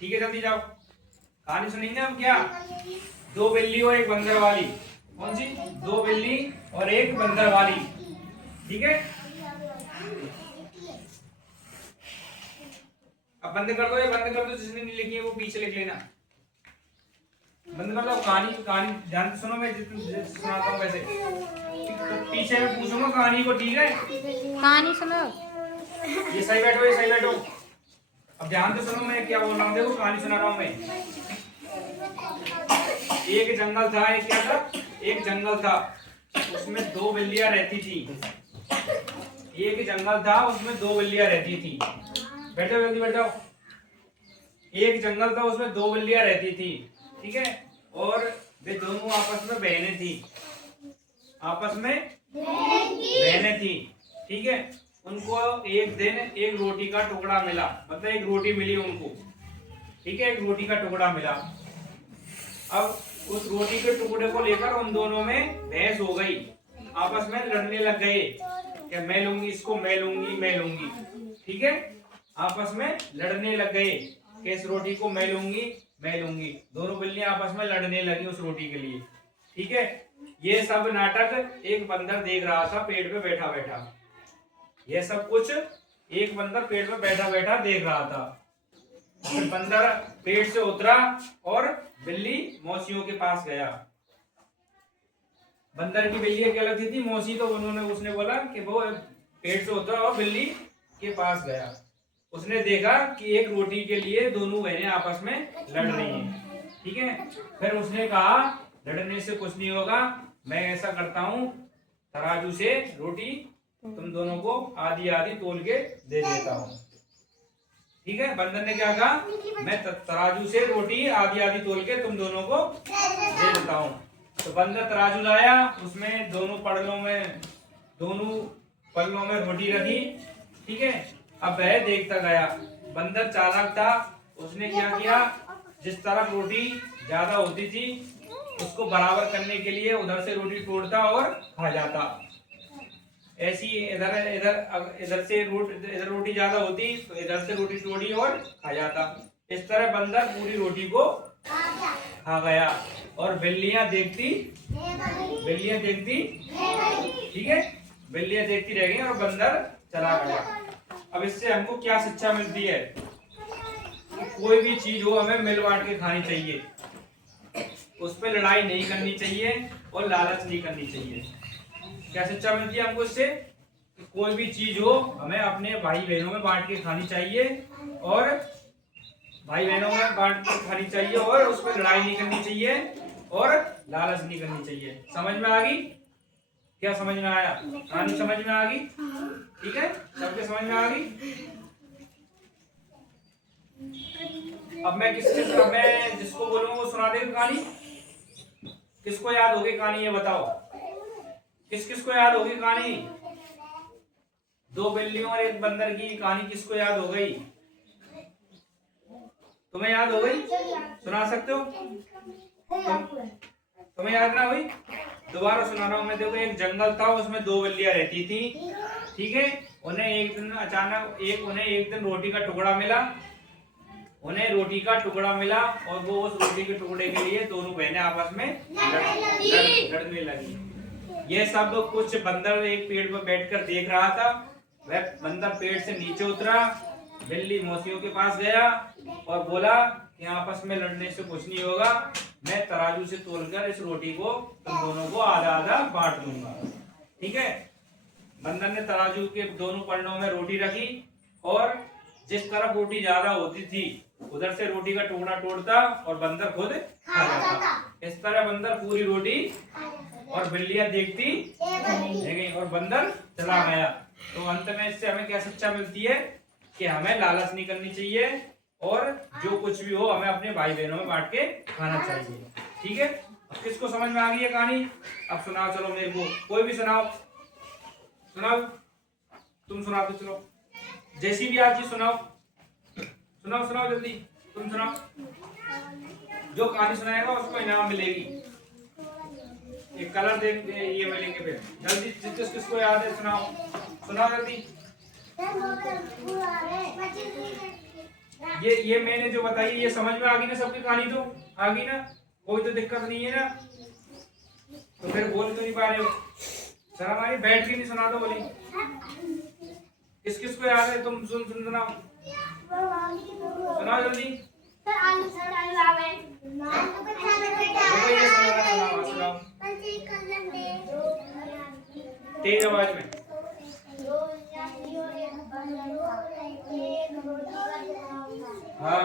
ठीक है, जल्दी जाओ, कहानी सुनेंगे हम। क्या? दो बिल्ली और एक बंदर वाली। कौन सी? दो बिल्ली और एक बंदर वाली। ठीक है, अब बंद कर दो, ये बंद कर दो, जिसने नहीं लिखी है वो पीछे लिख लेना। बंद कर दो। कहानी कहानी ध्यान से सुनो, मैं जितना सुनाता हूँ वैसे। तो पीछे मैं पूछूंगा कहानी को, ठीक है? कहानी सुनो। ये सही बैठो, ये सही बैठो। अब ध्यान से सुनो मैं क्या बोल रहा हूँ। देखो कहानी सुना रहा हूँ मैं। एक जंगल था, एक क्या था? एक जंगल था, उसमें दो बिल्लियां रहती थी। एक जंगल था, उसमें दो बिल्लियां रहती थी। बैठो, जल्दी बैठ जाओ। एक जंगल था, उसमें दो बिल्लियां रहती थी, ठीक है? और वे दोनों आपस में बहनें थी। आपस में बहनें थी, ठीक है? उनको एक दिन एक रोटी का टुकड़ा मिला, मतलब एक रोटी मिली उनको, ठीक है? एक रोटी का टुकड़ा मिला। अब उस रोटी के टुकड़े को लेकर उन दोनों में बहस हो गई, आपस में लड़ने लग गए कि मैं लूंगी इसको, मैं लूंगी, मैं लूंगी, ठीक है? आपस में लड़ने लग गए कि इस रोटी को मैं लूंगी, मैं लूंगी। दोनों बिल्लियां आपस में लड़ने लगी उस रोटी के लिए, ठीक है? ये सब नाटक एक बंदर देख रहा था पेड़ पे बैठा बैठा। ये सब कुछ एक बंदर पेड़ पे बैठा बैठा देख रहा था। फिर बंदर पेड़ से उतरा और बिल्ली मौसियों के पास गया। बंदर की बिल्ली क्या लगती थी? मौसी। तो उसने बोला कि वो पेड़ से उतरा और बिल्ली के पास गया। उसने देखा कि एक रोटी के लिए दोनों बहनें आपस में लड़ रही हैं, ठीक है? फिर उसने कहा लड़ने से कुछ नहीं होगा, मैं ऐसा करता हूँ, तराजू से रोटी तुम दोनों को आधी आधी तोल के दे देता हूँ, ठीक है? बंदर ने क्या कहा? मैं तराजू से रोटी आधी आधी तोल के तुम दोनों को दे देता हूँ। तो बंदर तराजू लाया, उसमें दोनों पल्लों में रोटी रखी, ठीक है? अब वह देखता गया। बंदर चालाक था, उसने क्या किया? जिस तरफ रोटी ज्यादा होती थी उसको बराबर करने के लिए उधर से रोटी तोड़ता और खा जाता। ऐसी इधर इधर इधर रोटी ज्यादा होती तो इधर से रोटी तोड़ी और खा जाता। इस तरह बंदर पूरी रोटी को खा गया और बिल्लियां देखती, ठीक है? बिल्लियां देखती रह गई और बंदर चला गया। अब इससे हमको क्या शिक्षा मिलती है? कि कोई भी चीज हो हमें मिल बांट के खानी चाहिए, उस पर लड़ाई नहीं करनी चाहिए और लालच नहीं करनी चाहिए। क्या शिक्षा मिलती है हमको इससे? कि कोई भी चीज हो हमें अपने भाई बहनों में बांट के खानी चाहिए और उस पर लड़ाई नहीं करनी चाहिए और लालच नहीं करनी चाहिए। समझ में आ गई? क्या समझ में आया? कहानी समझ में आ गई? ठीक है, सबके समझ में आ गई? अब मैं जिसको बोलूंगा वो सुना देगा कहानी। किसको याद होगी कहानी, ये बताओ? किस को याद होगी कहानी? दो बिल्लियों और एक बंदर की कहानी किसको याद हो गई? तुम्हें याद हो गई? सुना सकते हो? तुम्हें याद ना हुई? दोबारा सुना रहा हूं मैं। देखो, एक जंगल था, उसमें दो बिल्लियां रहती थी, ठीक है? उन्हें एक दिन रोटी का टुकड़ा मिला और वो उस रोटी के टुकड़े के लिए दोनों बहनें आपस में लड़ने लगी। ये सब कुछ बंदर एक पेड़ पर बैठकर देख रहा था। वह बंदर पेड़ से नीचे उतरा, बिल्ली मौसियों के पास गया और बोला कि आपस में लड़ने से कुछ नहीं होगा, मैं तराजू से तोलकर इस रोटी को तुम दोनों को आधा आधा बांट दूंगा, ठीक है? बंदर ने तराजू के दोनों पन्नों में रोटी रखी और जिस तरफ रोटी ज्यादा होती थी उधर से रोटी का टुकड़ा तोड़ता और बंदर खुद खा जाता। इस तरह बंदर पूरी रोटी और बिल्लियां देखती और बंदर चला गया। तो अंत में इससे हमें क्या शिक्षा मिलती है? कि हमें लालच नहीं करनी चाहिए और जो कुछ भी हो हमें अपने भाई बहनों में बांट के खाना चाहिए, ठीक है? अब किसको समझ में आ गई है कहानी? अब सुनाओ, चलो मेरे को कोई भी सुनाओ। तुम सुनाओ तो चलो, जैसी भी आज सुनाओ जल्दी, तुम सुनाओ। जो कहानी सुनाएगा उसको इनाम मिलेगी, एक कलर दे ये मिलेंगे। फिर जल्दी किसको याद है सुनाओ जल्दी। ये मैंने जो बताई ये समझ में आ गई ना सबकी कहानी? तो आ गई ना? कोई तो दिक्कत नहीं है ना? तो फिर बोल तो नहीं पा रहे हो? सर हमारी बैठ के नहीं सुना दो बोली। किस किस को याद है? तुम सुनाओ सुनाओ जल्दी। तेज आवाज में। हाँ